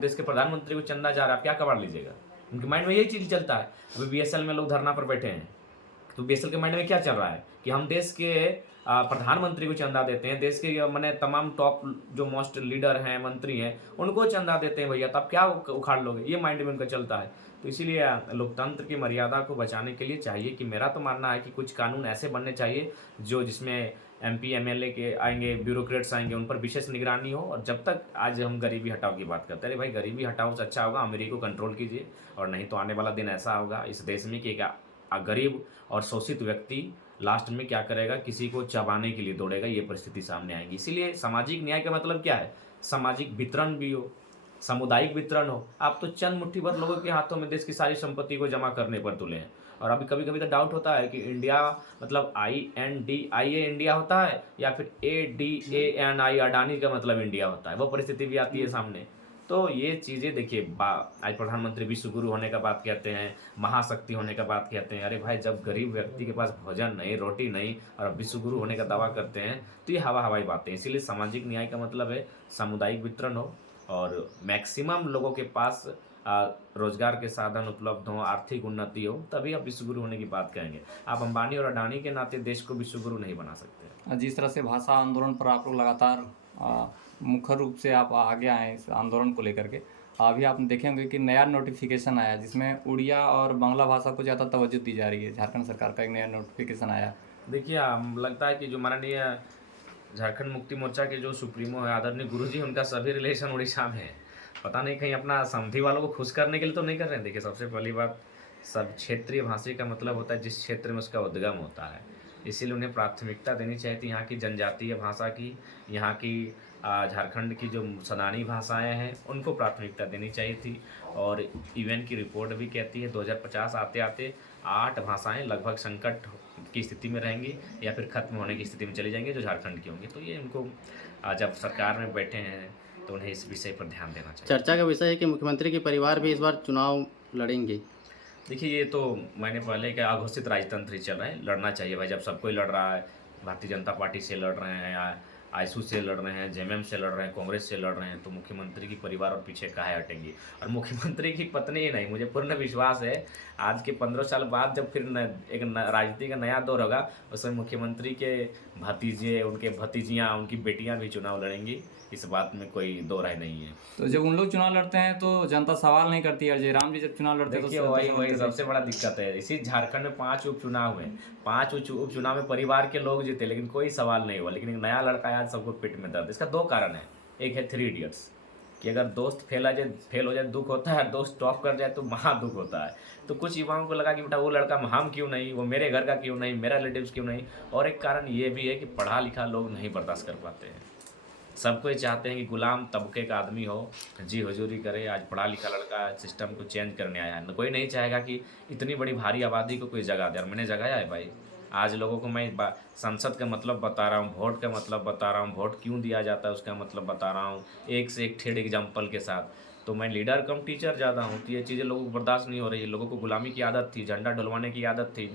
देश के प्रधानमंत्री को चंदा जा रहा है, आप क्या कबाड़ लीजिएगा? उनके माइंड में यही चीज़ चलता है। अभी बीएसएल में लोग धरना पर बैठे हैं, तो बीएसएल के माइंड में क्या चल रहा है कि हम देश के प्रधानमंत्री को चंदा देते हैं, देश के माने तमाम टॉप जो मोस्ट लीडर हैं, मंत्री हैं, उनको चंदा देते हैं भैया, तब क्या उखाड़ लोगे? ये माइंड में उनका चलता है। तो इसीलिए लोकतंत्र की मर्यादा को बचाने के लिए चाहिए कि मेरा तो मानना है कि कुछ कानून ऐसे बनने चाहिए जो जिसमें एमपी एमएलए के आएंगे, ब्यूरोक्रेट्स आएंगे, उन पर विशेष निगरानी हो। और जब तक आज हम गरीबी हटाओ की बात करते हैं, अरे भाई गरीबी हटाओ से अच्छा होगा अमीरी को कंट्रोल कीजिए, और नहीं तो आने वाला दिन ऐसा होगा इस देश में कि एक गरीब और शोषित व्यक्ति लास्ट में क्या करेगा, किसी को चबाने के लिए दौड़ेगा, ये परिस्थिति सामने आएगी। इसीलिए सामाजिक न्याय का मतलब क्या है? सामाजिक वितरण भी हो, सामुदायिक वितरण हो। आप तो चंद मुट्ठी भर लोगों के हाथों में देश की सारी संपत्ति को जमा करने पर तुले हैं। और अभी कभी कभी तो डाउट होता है कि इंडिया मतलब INDIA इंडिया होता है या फिर ADANI अडानी का मतलब इंडिया होता है, वो परिस्थिति भी आती है सामने। तो ये चीज़ें देखिए, आज प्रधानमंत्री विश्व गुरु होने का बात कहते हैं, महाशक्ति होने का बात कहते हैं। अरे भाई जब गरीब व्यक्ति के पास भोजन नहीं, रोटी नहीं, और विश्व गुरु होने का दावा करते हैं, तो ये हवाई बातें। इसीलिए सामाजिक न्याय का मतलब है सामुदायिक वितरण हो और मैक्सिमम लोगों के पास रोजगार के साधन उपलब्ध हों, आर्थिक उन्नति हो, तभी आप विश्वगुरु होने की बात कहेंगे। आप अंबानी और अडानी के नाते देश को विश्वगुरु नहीं बना सकते। जिस तरह से भाषा आंदोलन पर आप लोग लगातार मुख्य रूप से आप आगे आए इस आंदोलन को लेकर के, अभी आप देखेंगे कि नया नोटिफिकेशन आया जिसमें उड़िया और बांग्ला भाषा को ज़्यादा तवज्जो दी जा रही है। झारखंड सरकार का एक नया नोटिफिकेशन आया। देखिए लगता है कि जो माननीय झारखंड मुक्ति मोर्चा के जो सुप्रीमो है आदरणीय गुरुजी, उनका सभी रिलेशन उड़ीसा में है। पता नहीं कहीं अपना समधी वालों को खुश करने के लिए तो नहीं कर रहे हैं। देखिए सबसे पहली बात, सब क्षेत्रीय भाषी का मतलब होता है जिस क्षेत्र में उसका उद्गम होता है, इसीलिए उन्हें प्राथमिकता देनी चाहिए थी यहाँ की जनजातीय भाषा की, यहाँ की झारखंड की जो सदानी भाषाएं हैं उनको प्राथमिकता देनी चाहिए थी। और यूएन की रिपोर्ट भी कहती है 2050 आते आते 8 भाषाएं लगभग संकट की स्थिति में रहेंगी या फिर खत्म होने की स्थिति में चली जाएंगी जो झारखंड की होंगी। तो ये उनको जब सरकार में बैठे हैं तो उन्हें इस विषय पर ध्यान देना चाहिए। चर्चा का विषय है कि मुख्यमंत्री के परिवार भी इस बार चुनाव लड़ेंगे। देखिए ये तो मैंने पहले क्या अघोषित राजतंत्र ही चल रहा है, लड़ना चाहिए भाई। जब सब कोई लड़ रहा है, भारतीय जनता पार्टी से लड़ रहे हैं, आईसू से लड़ रहे हैं, जेएमएम से लड़ रहे हैं, कांग्रेस से लड़ रहे हैं, तो मुख्यमंत्री की परिवार और पीछे काहे हटेंगी? और मुख्यमंत्री की पत्नी ही नहीं, मुझे पूर्ण विश्वास है आज के 15 साल बाद जब फिर एक राजनीति का नया दौर होगा, उसमें मुख्यमंत्री के भतीजे, उनके भतीजियाँ, उनकी बेटियाँ भी चुनाव लड़ेंगी। इस बात में कोई दो राय नहीं है। तो जब उन लोग चुनाव लड़ते हैं तो जनता सवाल नहीं करती है। जयराम जी जब चुनाव लड़ते हैं देखिए वही सबसे बड़ा दिक्कत है। इसी झारखंड में 5 उपचुनाव हुए, 5 उपचुनाव में परिवार के लोग जीते, लेकिन कोई सवाल नहीं हुआ। लेकिन एक नया लड़का है, आज सबको पेट में दर्द। इसका 2 कारण है। एक है 3 इडियट्स, कि अगर दोस्त फेल हो जाए दुख होता है, दोस्त टॉप कर जाए तो महा दुख होता है। तो कुछ युवाओं को लगा कि बेटा वो लड़का हम क्यों नहीं, वो मेरे घर का क्यों नहीं, मेरा रिलेटिव्स क्यों नहीं। और एक कारण ये भी है कि पढ़ा लिखा लोग नहीं बर्दाश्त कर पाते हैं। सबको ये चाहते हैं कि गुलाम तबके का आदमी हो, जी हजूरी करे। आज पढ़ा लिखा लड़का सिस्टम को चेंज करने आया है। कोई नहीं चाहेगा कि इतनी बड़ी भारी आबादी को कोई जगह दे, और मैंने जगाया है भाई। आज लोगों को मैं संसद का मतलब बता रहा हूँ, वोट का मतलब बता रहा हूँ, वोट क्यों दिया जाता है उसका मतलब बता रहा हूँ, एक से एक ठेड़ एग्जाम्पल के साथ। तो मैं लीडर कम टीचर ज़्यादा हूँ, तो ये चीज़ें लोगों को बर्दाश्त नहीं हो रही है। लोगों को गुलामी की आदत थी, झंडा डलवाने की आदत थी,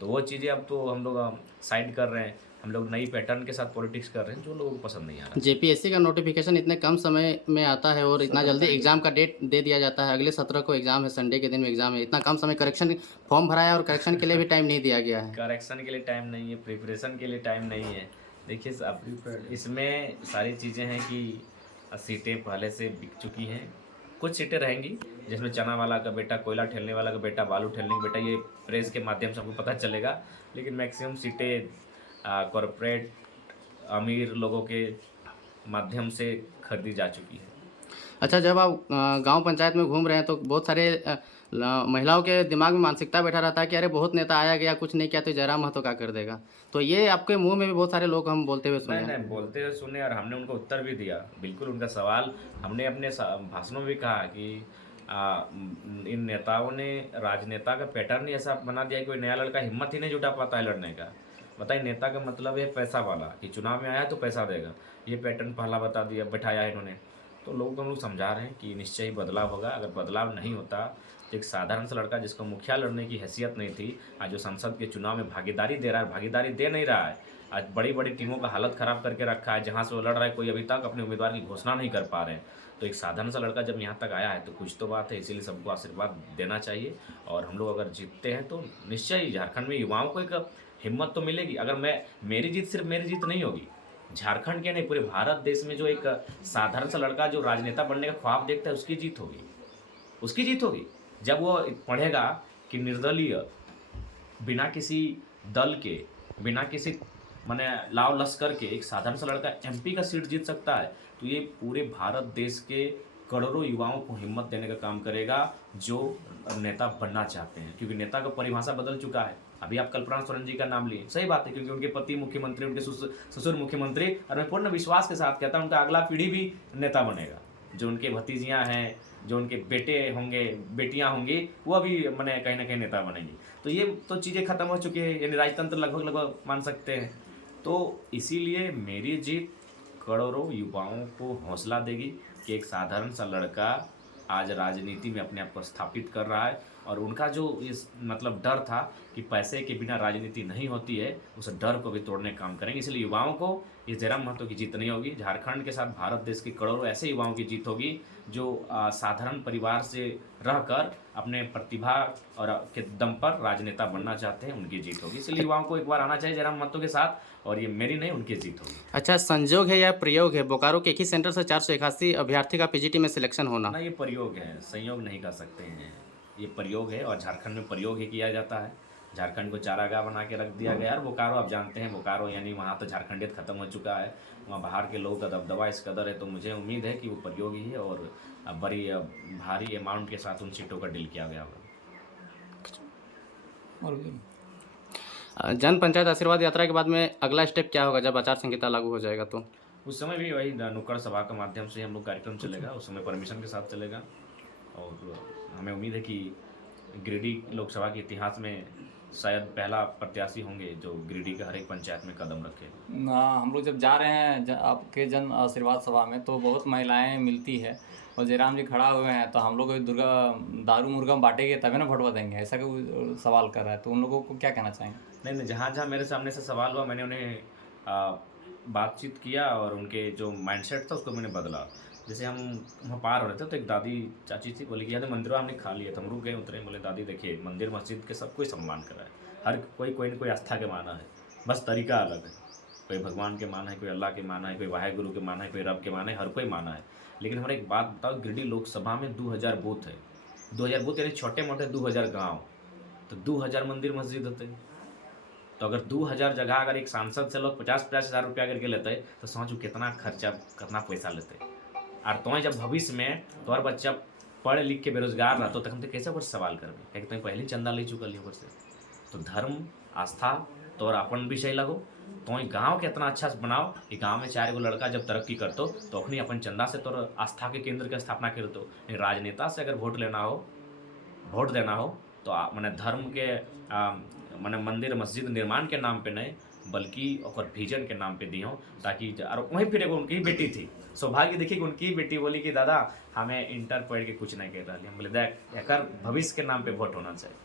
तो वो चीज़ें अब तो हम लोग साइड कर रहे हैं। हम लोग नई पैटर्न के साथ पॉलिटिक्स कर रहे हैं जो लोगों को पसंद नहीं आ रहा है। जेपीएससी का नोटिफिकेशन इतने कम समय में आता है और इतना जल्दी एग्ज़ाम का डेट दे दिया जाता है। अगले 17 को एग्ज़ाम है, संडे के दिन में एग्ज़ाम है। इतना कम समय करेक्शन फॉर्म भरा है और करेक्शन के लिए भी टाइम नहीं दिया गया है। करेक्शन के लिए टाइम नहीं है, प्रिपरेशन के लिए टाइम नहीं है। देखिए अब इसमें सारी चीज़ें हैं कि सीटें पहले से बिक चुकी हैं, कुछ सीटें रहेंगी जिसमें चना वाला का बेटा, कोयला ठेलने वाला का बेटा, बालू ठेलने का बेटा, ये प्रेस के माध्यम से हमको पता चलेगा। लेकिन मैक्सिमम सीटें कॉरपोरेट अमीर लोगों के माध्यम से खरीदी जा चुकी है। अच्छा, जब आप गांव पंचायत में घूम रहे हैं तो बहुत सारे महिलाओं के दिमाग में मानसिकता बैठा रहता है कि अरे बहुत नेता आया गया, कुछ नहीं किया तो जयराम महतो क्या कर देगा। तो ये आपके मुंह में भी बहुत सारे लोग हम बोलते हुए सुने। नहीं बोलते हुए सुने, और हमने उनको उत्तर भी दिया। बिल्कुल उनका सवाल हमने अपने भाषणों में भी कहा कि इन नेताओं ने राजनेता का पैटर्न ही ऐसा बना दिया कि कोई नया लड़का हिम्मत ही नहीं जुटा पाता है लड़ने का। बताइए, नेता का मतलब है पैसा वाला, कि चुनाव में आया तो पैसा देगा। ये पैटर्न पहला बता दिया, बैठाया है इन्होंने। तो लोगों को हम लोग समझा रहे हैं कि निश्चय ही बदलाव होगा। अगर बदलाव नहीं होता तो एक साधारण सा लड़का जिसको मुखिया लड़ने की हैसियत नहीं थी, आज जो संसद के चुनाव में भागीदारी दे रहा है, भागीदारी दे नहीं रहा है। आज बड़ी बड़ी टीमों का हालत ख़राब करके रखा है, जहाँ से वो लड़ रहा है कोई अभी तक अपने उम्मीदवार की घोषणा नहीं कर पा रहे हैं। तो एक साधारण सा लड़का जब यहाँ तक आया है तो कुछ तो बात है, इसीलिए सबको आशीर्वाद देना चाहिए। और हम लोग अगर जीतते हैं तो निश्चय ही झारखंड में युवाओं को एक हिम्मत तो मिलेगी। अगर मेरी जीत सिर्फ मेरी जीत नहीं होगी, झारखंड के नहीं पूरे भारत देश में जो एक साधारण सा लड़का जो राजनेता बनने का ख्वाब देखता है उसकी जीत होगी, उसकी जीत होगी। जब वो पढ़ेगा कि निर्दलीय, बिना किसी दल के, बिना किसी माने लाव लश्कर के एक साधारण सा लड़का एमपी का सीट जीत सकता है, तो ये पूरे भारत देश के करोड़ों युवाओं को हिम्मत देने का काम करेगा जो नेता बनना चाहते हैं। क्योंकि नेता का परिभाषा बदल चुका है। अभी आप कल्पना सोरेन जी का नाम लिए, सही बात है, क्योंकि उनके पति मुख्यमंत्री, उनके ससुर मुख्यमंत्री, और मैं पूर्ण विश्वास के साथ कहता हूँ उनका अगला पीढ़ी भी नेता बनेगा। जो उनके भतीजियाँ हैं, जो उनके बेटे होंगे, बेटियाँ होंगी, वो भी मैंने कहीं ना कहीं नेता बनेंगी। तो ये तो चीज़ें खत्म हो चुकी है, यानी राजतंत्र लगभग मान सकते हैं। तो इसीलिए मेरी जीत करोड़ों युवाओं को हौसला देगी कि एक साधारण सा लड़का आज राजनीति में अपने आप को स्थापित कर रहा है। और उनका जो इस मतलब डर था कि पैसे के बिना राजनीति नहीं होती है, उस डर को भी तोड़ने का काम करेंगे। इसलिए युवाओं को ये जयराम महतो की जीत नहीं होगी, झारखंड के साथ भारत देश के करोड़ों ऐसे युवाओं की जीत होगी जो साधारण परिवार से रहकर अपने प्रतिभा और के दम पर राजनेता बनना चाहते हैं, उनकी जीत होगी। इसलिए युवाओं को एक बार आना चाहिए जयराम महतो के साथ, और ये मेरी नहीं उनकी जीत होगी। अच्छा, संजोग है या प्रयोग है बोकारो के एक ही सेंटर से 481 अभ्यर्थी का पीजीटी में सिलेक्शन होना? ना, ये प्रयोग है, संयोग नहीं कर सकते हैं। ये प्रयोग है, और झारखंड में प्रयोग ही किया जाता है। झारखंड को चारागाह बना के रख दिया गया। और बोकारो आप जानते हैं, बोकारो यानी वहाँ तो झारखंडियत खत्म हो चुका है, वहाँ बाहर के लोगों का दबदबा इस कदर है। तो मुझे उम्मीद है कि वो प्रयोग ही है, और बड़ी भारी अमाउंट के साथ उन सीटों का डील किया गया होगा। और जन पंचायत आशीर्वाद यात्रा के बाद में अगला स्टेप क्या होगा जब आचार संहिता लागू हो जाएगा तो? उस समय भी वही नुक्कड़ सभा के माध्यम से हम लोग कार्यक्रम चलेगा, उस समय परमिशन के साथ चलेगा। और हमें उम्मीद है कि गिरिडीह लोकसभा के इतिहास में शायद पहला प्रत्याशी होंगे जो गिरिडीह के हर एक पंचायत में कदम रखे। हम लोग जब जा रहे हैं आपके जन आशीर्वाद सभा में तो बहुत महिलाएं मिलती है, और जयराम जी खड़ा हुए हैं, तो हम लोग दुर्गा दारू मुर्गा बांटेंगे तभी ना वोट देंगे, ऐसा कोई सवाल कर रहा है, तो उन लोगों को क्या कहना चाहेंगे? नहीं, जहाँ जहाँ मेरे सामने से सवाल हुआ मैंने उन्हें बातचीत किया, और उनके जो माइंडसेट था उसको मैंने बदला। जैसे हम वहाँ पार हो रहे थे तो एक दादी चाची थी, बोली कि यार मंदिर हमने खा लिया था। हम रुक गए, उतरे, बोले दादी देखिए मंदिर मस्जिद के सब कोई सम्मान कर रहा है, हर कोई न कोई आस्था के माना है, बस तरीका अलग है। कोई भगवान के माना है, कोई अल्लाह के माना है, कोई वाहे गुरु के माना है, कोई रब के माना है, हर कोई माना है। लेकिन हमारे एक बात बताओ, गिरिडीह लोकसभा में 2000 बूथ है, 2000 बूथ यानी छोटे मोटे 2000 गाँव, तो 2000 मंदिर मस्जिद होते हैं। तो अगर 2000 जगह अगर एक सांसद से लोग 50-50 हज़ार रुपया करके लेते हैं तो सोचो कितना खर्चा, कितना पैसा लेते। और तुम्हें जब भविष्य में तुम्हारा बच्चा पढ़ लिख के बेरोजगार रहा तो हम तो कैसे ऊपर सवाल करबे, क्या तुम्हें पहले चंदा ले चुकल ऊपर से। तो धर्म आस्था तो अपन विषय लगो, तो गाँव के इतना अच्छा से बनाओ कि गाँव में 4 गो लड़का जब तरक्की करतो तो अपनी अपन चंदा से तो आस्था के केंद्र की स्थापना करतो। राजनेता से अगर वोट लेना हो, वोट देना हो तो मैंने धर्म के मैंने मंदिर मस्जिद निर्माण के नाम पे नहीं बल्कि और विजन के नाम पे दी हो, ताकि और वहीं फिर एगो उनकी बेटी थी, सौभाग्य देखिए कि उनकी बेटी बोली कि दादा हमें इंटर पढ़ के कुछ नहीं कर रही। हम बोले देख एकर भविष्य के नाम पे वोट होना चाहिए।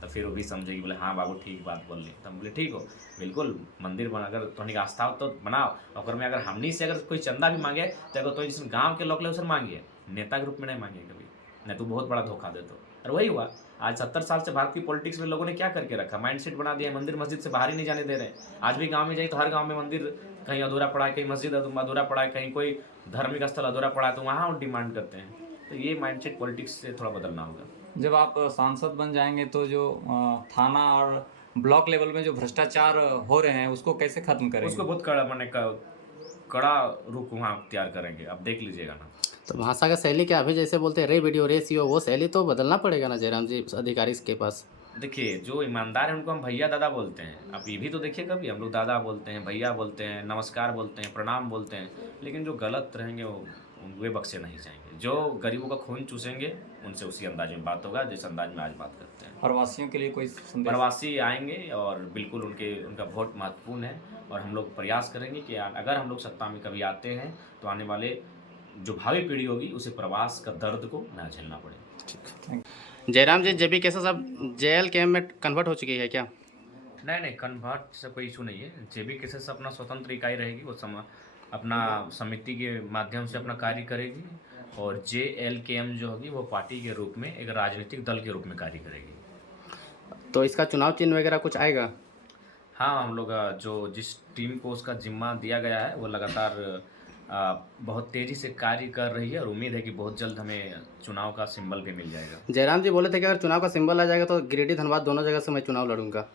तो फिर वो भी समझेगी, बोले हाँ बाबू ठीक बात बोल रही। तो हम बोले ठीक हो, बिल्कुल मंदिर बना, अगर तुम्हें आस्था हो तो बनाओ, और में अगर हमनी से अगर कोई चंदा भी मांगे तो अगर तो जिस गाँव के लोग ले उसे मांगिए, नेता के रूप में नहीं मांगिए कभी, नहीं तो बहुत बड़ा धोखा दे। तो और वही हुआ, आज 70 साल से भारत की पॉलिटिक्स में लोगों ने क्या करके रखा, माइंडसेट बना दिया, मंदिर मस्जिद से बाहर ही नहीं जाने दे रहे। आज भी गांव में जाइए तो हर गांव में मंदिर कहीं अधूरा पड़ा है, कहीं मस्जिद अधूरा पड़ा है, कहीं कोई धार्मिक स्थल अधूरा पड़ा है, तो वहाँ वो डिमांड करते हैं। तो ये माइंडसेट पॉलिटिक्स से थोड़ा बदलना होगा। जब आप सांसद बन जाएंगे तो जो थाना और ब्लॉक लेवल में जो भ्रष्टाचार हो रहे हैं उसको कैसे खत्म करेंगे? उसको बहुत कड़ा मैंने कड़ा रुख वहाँ अख्तियार करेंगे, अब देख लीजिएगा ना। तो भाषा का शैली क्या, अभी जैसे बोलते हैं रे वीडियो रे सीओ, वो शैली तो बदलना पड़ेगा ना जयराम जी अधिकारी के पास। देखिए जो ईमानदार है उनको हम भैया दादा बोलते हैं। अब ये भी तो देखिए, कभी हम लोग दादा बोलते हैं, भैया बोलते हैं, नमस्कार बोलते हैं, प्रणाम बोलते हैं, लेकिन जो गलत रहेंगे वे बख्शे नहीं जाएंगे। जो गरीबों का खून चूसेंगे उनसे उसी अंदाज में बात होगा जिस अंदाज में आज बात करते हैं। प्रवासियों के लिए कोई संदेश? प्रवासी आएंगे और बिल्कुल उनका वोट महत्वपूर्ण है, और हम लोग प्रयास करेंगे कि अगर हम लोग सत्ता में कभी आते हैं तो आने वाले जो भावी पीढ़ी होगी उसे प्रवास का दर्द को न झेलना पड़े। जयराम जी जेबी केसेस अब जेएल कैम्प में कन्वर्ट हो चुकी है क्या? नहीं, कन्वर्ट से कोई इशू नहीं है। जेबी केसेस अपना स्वतंत्र इकाई रहेगी, वो अपना समिति के माध्यम से अपना कार्य करेगी, और JLKM जो होगी वो पार्टी के रूप में एक राजनीतिक दल के रूप में कार्य करेगी। तो इसका चुनाव चिन्ह वगैरह कुछ आएगा? हाँ, हम लोग जो जिस टीम को उसका जिम्मा दिया गया है वो लगातार बहुत तेज़ी से कार्य कर रही है और उम्मीद है कि बहुत जल्द हमें चुनाव का सिंबल भी मिल जाएगा। जयराम जी बोले थे कि अगर चुनाव का सिंबल आ जाएगा तो गिरिडीह धनबाद दोनों जगह से मैं चुनाव लड़ूंगा।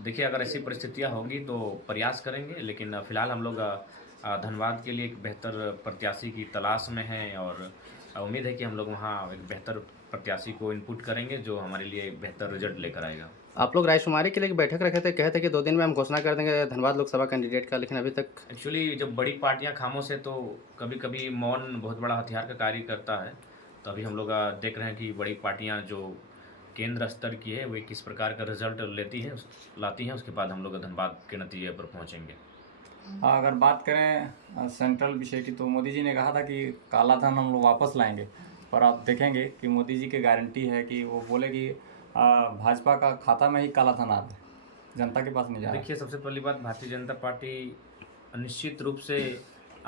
देखिए, अगर ऐसी परिस्थितियाँ होंगी तो प्रयास करेंगे, लेकिन फ़िलहाल हम लोग धनबाद के लिए एक बेहतर प्रत्याशी की तलाश में हैं और उम्मीद है कि हम लोग वहाँ एक बेहतर प्रत्याशी को इनपुट करेंगे जो हमारे लिए बेहतर रिजल्ट लेकर आएगा। आप लोग रायशुमारी के लिए एक बैठक रखे थे, कहे थे कि 2 दिन में हम घोषणा कर देंगे धनबाद लोकसभा कैंडिडेट का, लेकिन अभी तक एक्चुअली जब बड़ी पार्टियां खामोश है तो कभी कभी मौन बहुत बड़ा हथियार का कार्य करता है। तो अभी हम लोग देख रहे हैं कि बड़ी पार्टियां जो केंद्र स्तर की है वे किस प्रकार का रिजल्ट लाती हैं, उसके बाद हम लोग धनबाद के नतीजे पर पहुंचेंगे। हाँ, अगर बात करें सेंट्रल विषय की, तो मोदी जी ने कहा था कि काला धन हम लोग वापस लाएंगे, पर आप देखेंगे कि मोदी जी की गारंटी है कि वो बोले कि भाजपा का खाता में ही काला धन आ रहा है, जनता के पास नहीं जा रहा। देखिए, सबसे पहली बात, भारतीय जनता पार्टी निश्चित रूप से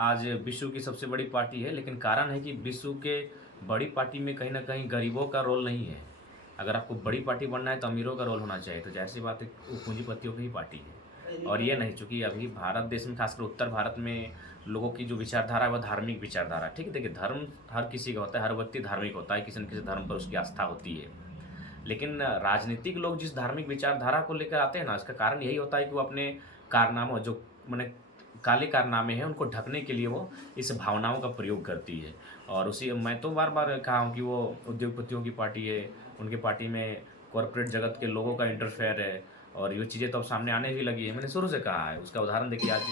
आज विश्व की सबसे बड़ी पार्टी है, लेकिन कारण है कि विश्व के बड़ी पार्टी में कहीं ना कहीं गरीबों का रोल नहीं है। अगर आपको बड़ी पार्टी बनना है तो अमीरों का रोल होना चाहिए, तो जाहिर सी बात है वो पूंजीपतियों की ही पार्टी है। और ये नहीं, चूँकि अभी भारत देश में, खासकर उत्तर भारत में लोगों की जो विचारधारा है वह धार्मिक विचारधारा है। ठीक है, देखिए, धर्म हर किसी का होता है, हर व्यक्ति धार्मिक होता है, किसी न किसी धर्म पर उसकी आस्था होती है। लेकिन राजनीतिक लोग जिस धार्मिक विचारधारा को लेकर आते हैं ना, इसका कारण यही होता है कि वो अपने कारनामों, जो मैंने काले कारनामे हैं, उनको ढकने के लिए वो इस भावनाओं का प्रयोग करती है। और उसी मैं तो बार बार कहा हूँ कि वो उद्योगपतियों की पार्टी है, उनके पार्टी में कॉरपोरेट जगत के लोगों का इंटरफेयर है और ये चीज़ें तो अब सामने आने भी लगी है। मैंने शुरू से कहा है, उसका उदाहरण देखिए, आज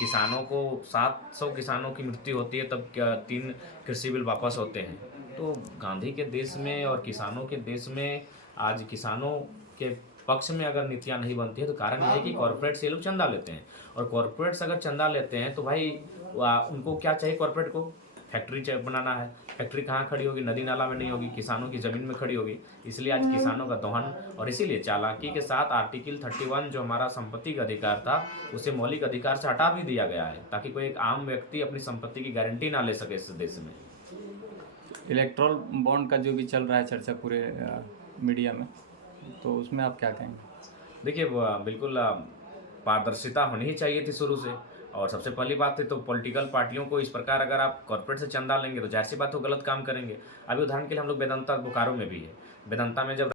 किसानों को 700 किसानों की मृत्यु होती है तब क्या 3 कृषि बिल वापस होते हैं। तो गांधी के देश में और किसानों के देश में आज किसानों के पक्ष में अगर नीतियाँ नहीं बनती है तो कारण ये है कि कॉर्पोरेट से ये लोग चंदा लेते हैं। और कॉर्पोरेट्स अगर चंदा लेते हैं तो भाई उनको क्या चाहिए, कॉर्पोरेट को फैक्ट्री बनाना है। फैक्ट्री कहाँ खड़ी होगी? नदी नाला में नहीं होगी, किसानों की ज़मीन में खड़ी होगी। इसलिए आज किसानों का दोहन, और इसीलिए चालाकी के साथ आर्टिकल 31 जो हमारा संपत्ति का अधिकार था उसे मौलिक अधिकार से हटा भी दिया गया है, ताकि कोई एक आम व्यक्ति अपनी संपत्ति की गारंटी ना ले सके इस देश में। इलेक्ट्रल बॉन्ड का जो भी चल रहा है चर्चा पूरे मीडिया में, तो उसमें आप क्या कहेंगे? देखिए, बिल्कुल पारदर्शिता होनी ही चाहिए थी शुरू से। और सबसे पहली बात है तो पॉलिटिकल पार्टियों को इस प्रकार अगर आप कॉर्पोरेट से चंदा लेंगे तो जाहिर सी बात हो गलत काम करेंगे। अभी उदाहरण के लिए हम लोग वेदांता बोकारो में भी है। वेदांता में जब